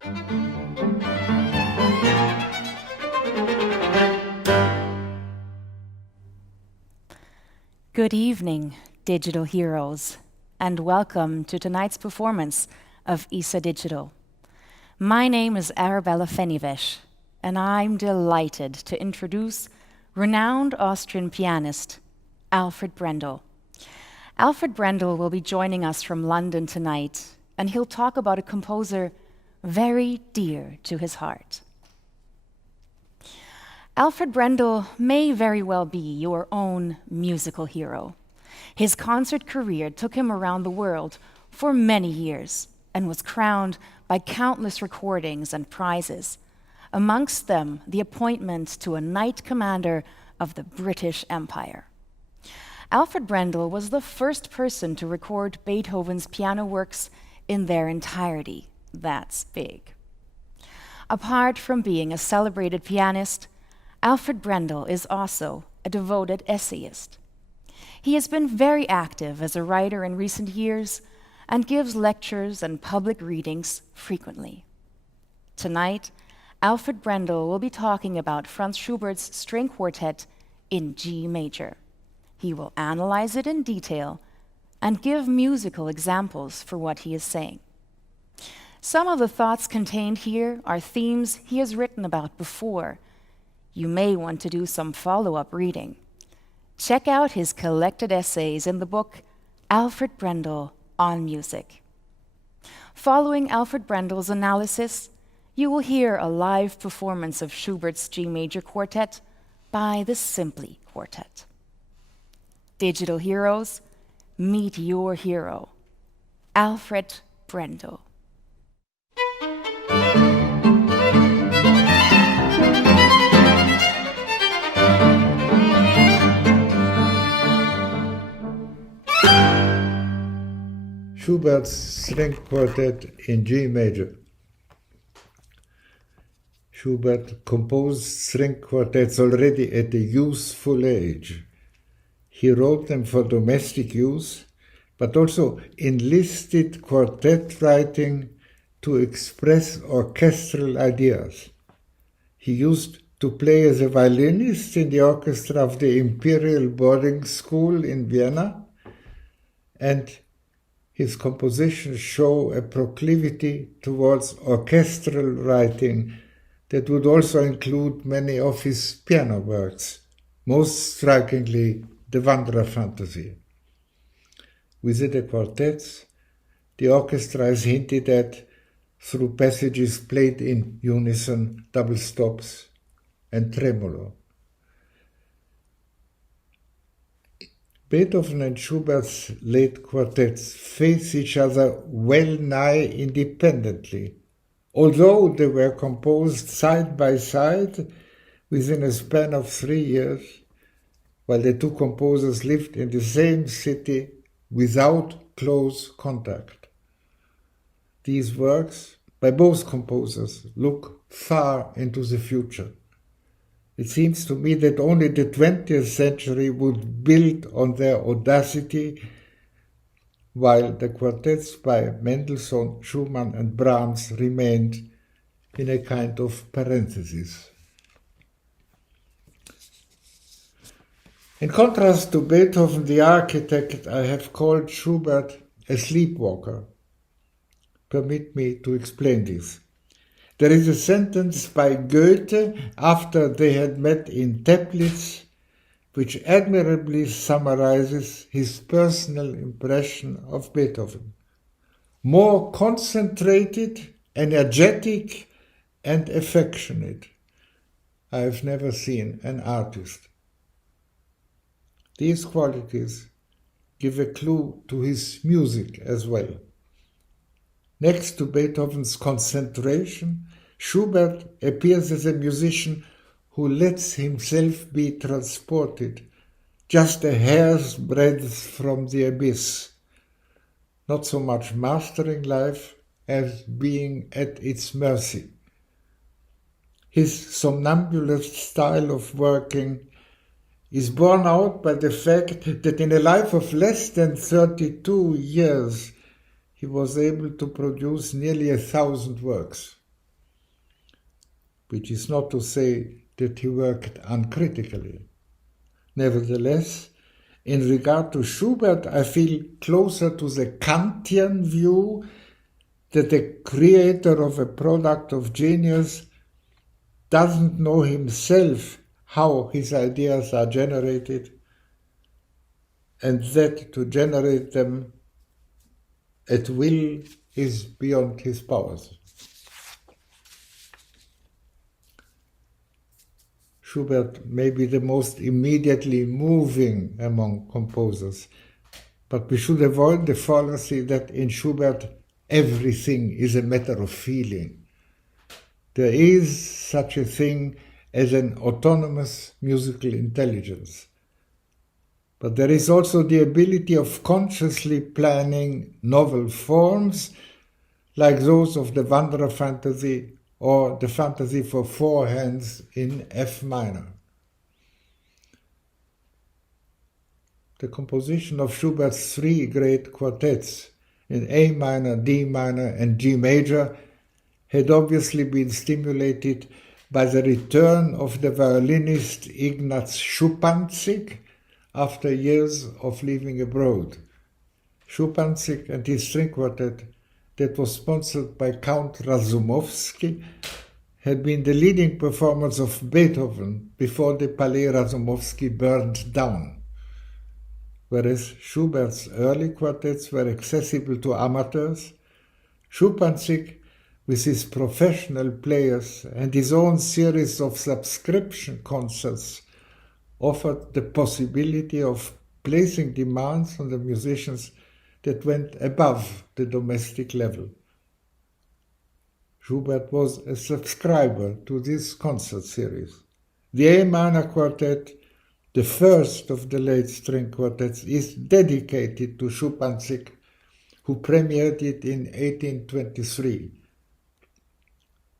Good evening, digital heroes, and welcome to tonight's performance of ISA Digital. My name is Arabella Fenyves, and I'm delighted to introduce renowned Austrian pianist Alfred Brendel. Alfred Brendel will be joining us from London tonight, and he'll talk about a composer very dear to his heart. Alfred Brendel may very well be your own musical hero. His concert career took him around the world for many years and was crowned by countless recordings and prizes, amongst them the appointment to a Knight Commander of the British Empire. Alfred Brendel was the first person to record Beethoven's piano works in their entirety. That's big. Apart from being a celebrated pianist, Alfred Brendel is also a devoted essayist. He has been very active as a writer in recent years and gives lectures and public readings frequently. Tonight, Alfred Brendel will be talking about Franz Schubert's string quartet in G major. He will analyze it in detail and give musical examples for what he is saying. Some of the thoughts contained here are themes he has written about before. You may want to do some follow-up reading. Check out his collected essays in the book Alfred Brendel on Music. Following Alfred Brendel's analysis, you will hear a live performance of Schubert's G major quartet by the Simply Quartet. Digital heroes, meet your hero, Alfred Brendel. Schubert's string quartet in G major. Schubert composed string quartets already at a youthful age. He wrote them for domestic use, but also enlisted quartet writing to express orchestral ideas. He used to play as a violinist in the orchestra of the Imperial Boarding School in Vienna, and his compositions show a proclivity towards orchestral writing that would also include many of his piano works, most strikingly the Wanderer Fantasy. Within the quartets, the orchestra is hinted at through passages played in unison, double stops, and tremolo. Beethoven and Schubert's late quartets face each other well-nigh independently, although they were composed side by side within a span of 3 years, while the two composers lived in the same city without close contact. These works, by both composers, look far into the future. It seems to me that only the 20th century would build on their audacity, while the quartets by Mendelssohn, Schumann, and Brahms remained in a kind of parenthesis. In contrast to Beethoven, the architect, I have called Schubert a sleepwalker. Permit me to explain this. There is a sentence by Goethe after they had met in Teplitz, which admirably summarizes his personal impression of Beethoven. More concentrated, energetic, and affectionate. I have never seen an artist. These qualities give a clue to his music as well. Next to Beethoven's concentration, Schubert appears as a musician who lets himself be transported just a hair's breadth from the abyss, not so much mastering life as being at its mercy. His somnambulist style of working is borne out by the fact that in a life of less than 32 years, he was able to produce nearly 1,000 works. which is not to say that he worked uncritically. Nevertheless, in regard to Schubert, I feel closer to the Kantian view that the creator of a product of genius doesn't know himself how his ideas are generated, and that to generate them at will is beyond his powers. Schubert may be the most immediately moving among composers, but we should avoid the fallacy that in Schubert everything is a matter of feeling. There is such a thing as an autonomous musical intelligence, but there is also the ability of consciously planning novel forms like those of the Wanderer Fantasy or the Fantasy for four hands in F minor. The composition of Schubert's three great quartets in A minor, D minor, and G major had obviously been stimulated by the return of the violinist Ignaz Schuppanzig after years of living abroad. Schuppanzig and his string quartet, that was sponsored by Count Razumovsky, had been the leading performers of Beethoven before the Palais Razumovsky burned down. Whereas Schubert's early quartets were accessible to amateurs, Schuppanzig, with his professional players and his own series of subscription concerts, offered the possibility of placing demands on the musicians that went above the domestic level. Schubert was a subscriber to this concert series. The A minor quartet, the first of the late string quartets, is dedicated to Schuppanzig, who premiered it in 1823.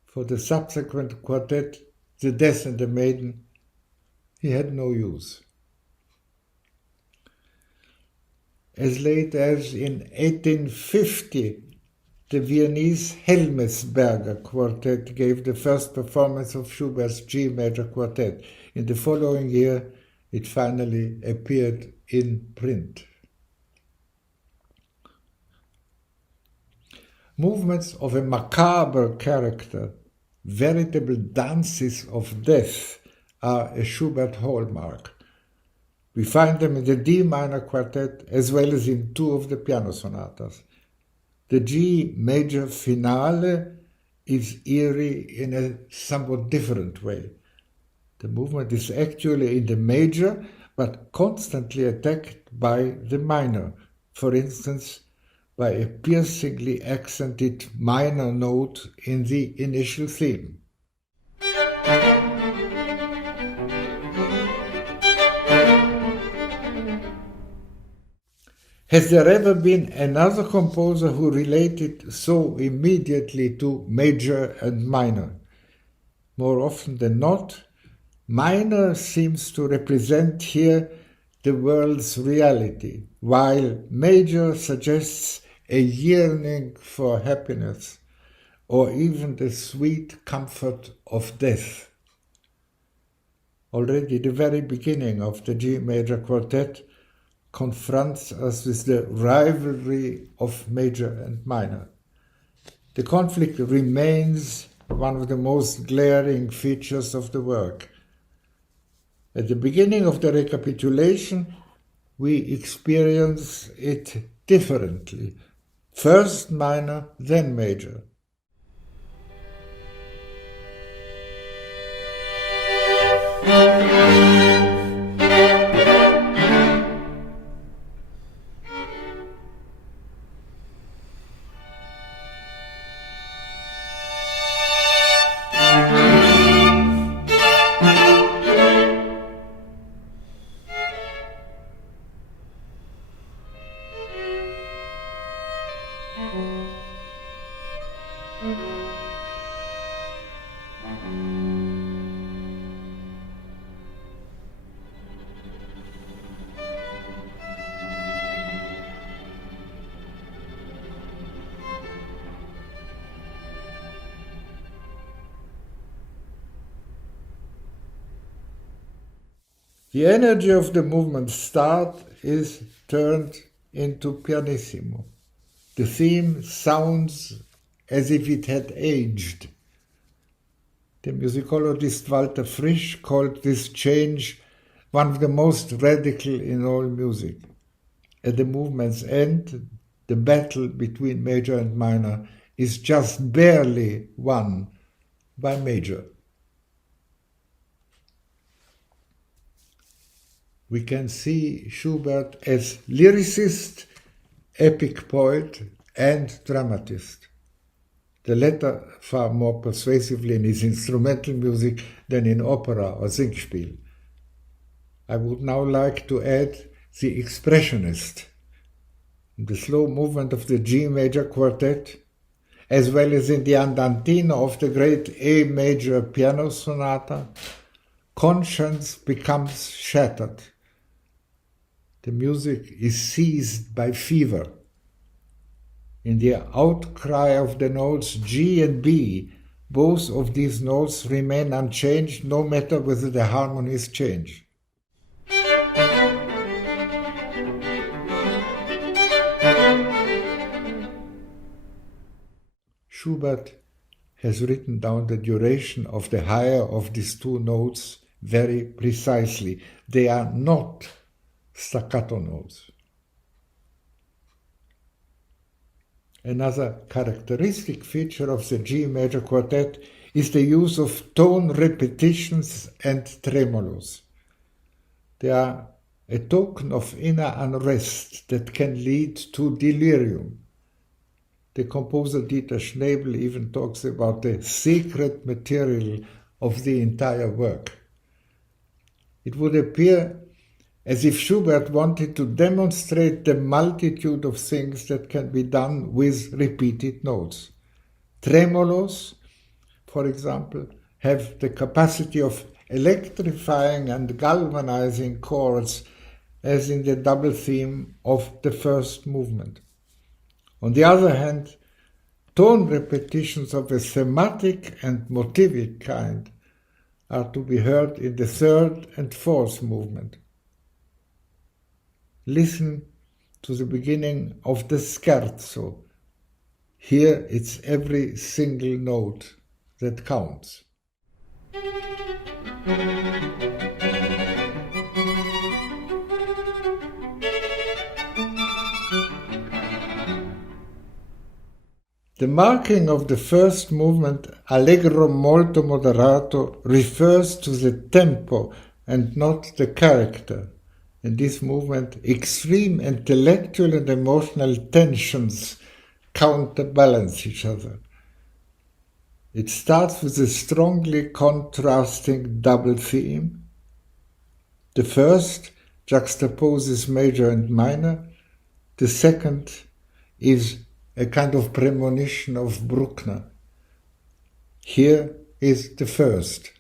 For the subsequent quartet, The Death and the Maiden, he had no use. As late as in 1850, the Viennese Helmesberger Quartet gave the first performance of Schubert's G major quartet. In the following year, it finally appeared in print. Movements of a macabre character, veritable dances of death, are a Schubert hallmark. We find them in the D minor quartet as well as in two of the piano sonatas. The G major finale is eerie in a somewhat different way. The movement is actually in the major, but constantly attacked by the minor, for instance, by a piercingly accented minor note in the initial theme. Has there ever been another composer who related so immediately to major and minor? More often than not, minor seems to represent here the world's reality, while major suggests a yearning for happiness, or even the sweet comfort of death. Already the very beginning of the G major quartet confronts us with the rivalry of major and minor. The conflict remains one of the most glaring features of the work. At the beginning of the recapitulation, we experience it differently. First minor, then major. The energy of the movement start is turned into pianissimo. The theme sounds as if it had aged. The musicologist Walter Frisch called this change one of the most radical in all music. At the movement's end, the battle between major and minor is just barely won by major. We can see Schubert as lyricist, epic poet, and dramatist. The latter far more persuasively in his instrumental music than in opera or Singspiel. I would now like to add the expressionist. In the slow movement of the G major quartet, as well as in the Andantino of the great A major piano sonata, conscience becomes shattered. The music is seized by fever. In the outcry of the notes G and B, both of these notes remain unchanged no matter whether the harmonies change. Schubert has written down the duration of the higher of these two notes very precisely. They are not staccato notes. Another characteristic feature of the G major quartet is the use of tone repetitions and tremolos. They are a token of inner unrest that can lead to delirium. The composer Dieter Schnabel even talks about the secret material of the entire work. It would appear as if Schubert wanted to demonstrate the multitude of things that can be done with repeated notes. Tremolos, for example, have the capacity of electrifying and galvanizing chords, as in the double theme of the first movement. On the other hand, tone repetitions of a thematic and motivic kind are to be heard in the third and fourth movement. Listen to the beginning of the scherzo. Here it's every single note that counts. The marking of the first movement, Allegro, molto, moderato, refers to the tempo and not the character. In this movement, extreme intellectual and emotional tensions counterbalance each other. It starts with a strongly contrasting double theme. The first juxtaposes major and minor. The second is a kind of premonition of Bruckner. Here is the first.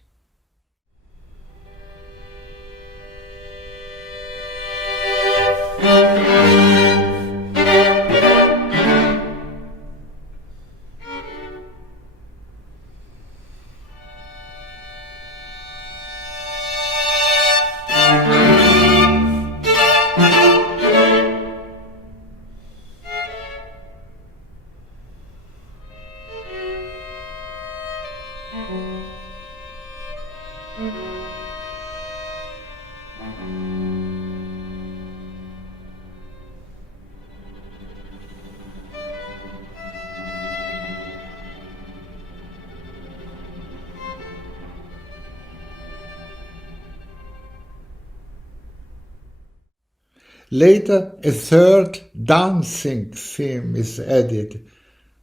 Later, a third dancing theme is added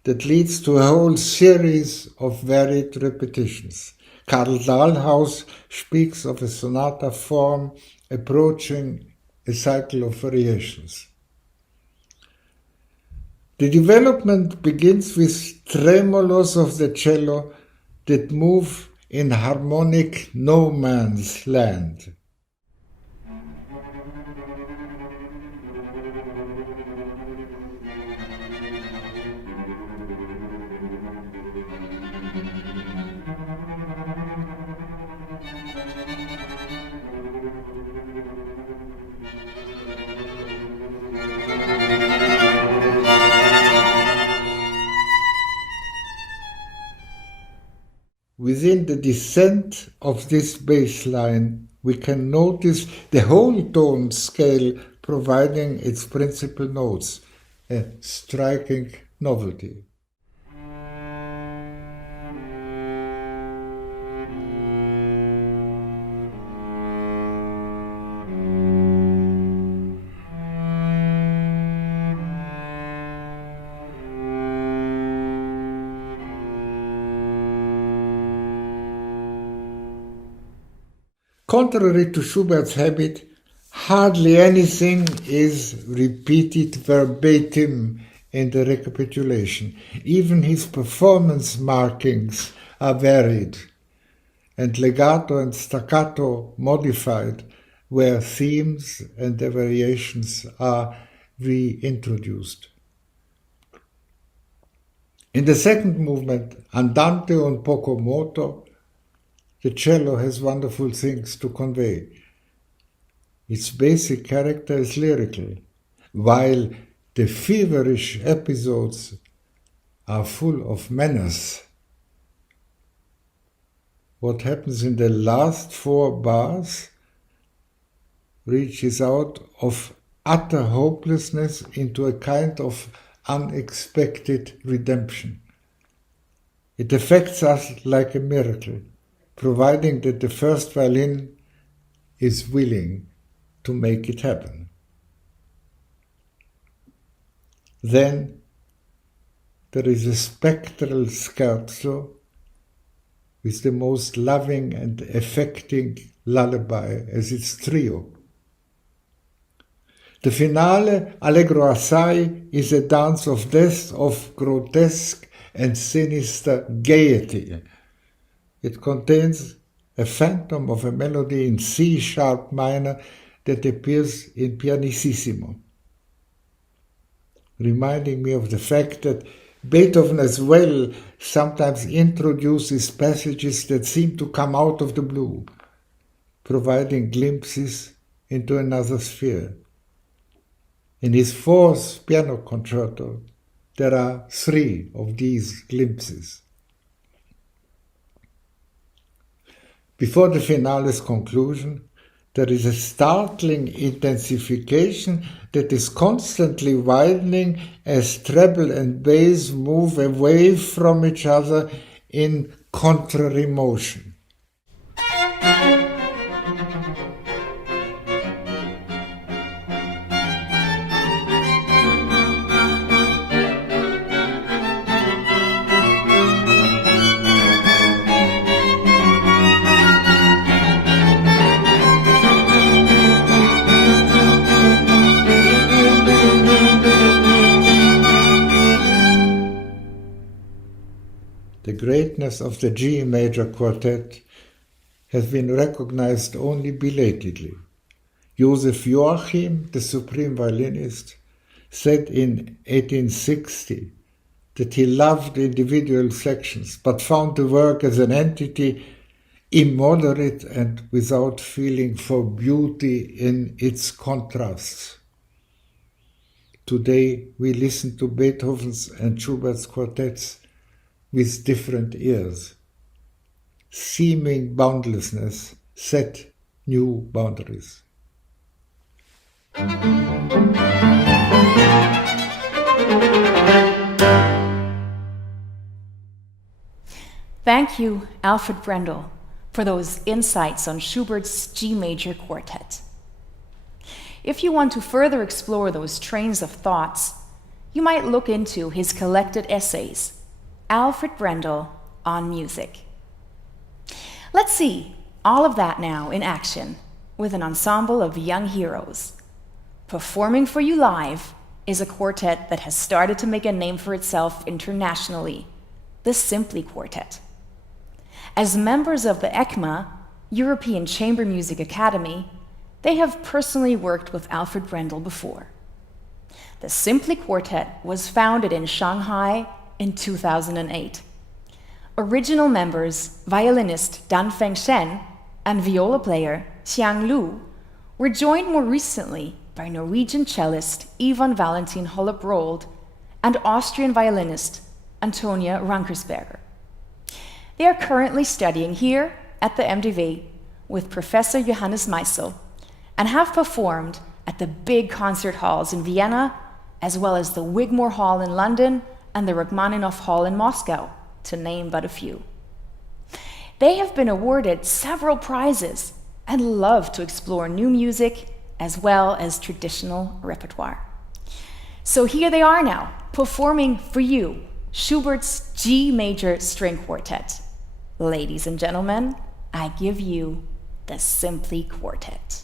that leads to a whole series of varied repetitions. Karl Dahlhaus speaks of a sonata form approaching a cycle of variations. The development begins with tremolos of the cello that move in harmonic no man's land. within the descent of this bass line, we can notice the whole tone scale providing its principal notes, a striking novelty. Contrary to Schubert's habit, hardly anything is repeated verbatim in the recapitulation. Even his performance markings are varied, and legato and staccato modified, where themes and their variations are reintroduced. In the second movement, Andante and poco, moto, the cello has wonderful things to convey. Its basic character is lyrical, while the feverish episodes are full of menace. What happens in the last 4 bars reaches out of utter hopelessness into a kind of unexpected redemption. It affects us like a miracle, providing that the first violin is willing to make it happen. Then there is a spectral scherzo with the most loving and affecting lullaby as its trio. The finale, Allegro assai, is a dance of death of grotesque and sinister gaiety. It contains a phantom of a melody in C sharp minor that appears in pianissimo, reminding me of the fact that Beethoven as well sometimes introduces passages that seem to come out of the blue, providing glimpses into another sphere. In his 4th piano concerto, there are 3 of these glimpses. Before the finale's conclusion, there is a startling intensification that is constantly widening as treble and bass move away from each other in contrary motion. The greatness of the G major quartet has been recognized only belatedly. Joseph Joachim, the supreme violinist, said in 1860 that he loved individual sections, but found the work as an entity immoderate and without feeling for beauty in its contrasts. Today we listen to Beethoven's and Schubert's quartets with different ears. Seeming boundlessness set new boundaries. Thank you, Alfred Brendel, for those insights on Schubert's G major quartet. If you want to further explore those trains of thoughts, you might look into his collected essays, Alfred Brendel on Music. Let's see all of that now in action with an ensemble of young heroes. Performing for you live is a quartet that has started to make a name for itself internationally, the Simply Quartet. As members of the ECMA, European Chamber Music Academy, they have personally worked with Alfred Brendel before. The Simply Quartet was founded in Shanghai in 2008. Original members, violinist Dan Fengshen and viola player Xiang Lu, were joined more recently by Norwegian cellist Ivan Valentin Holub-Rold and Austrian violinist Antonia Rankersberger. They are currently studying here at the MDV with Professor Johannes Meisel and have performed at the big concert halls in Vienna, as well as the Wigmore Hall in London and the Rachmaninoff Hall in Moscow, to name but a few. They have been awarded several prizes and love to explore new music as well as traditional repertoire. So here they are now, performing for you Schubert's G major string quartet. Ladies and gentlemen, I give you the Simply Quartet.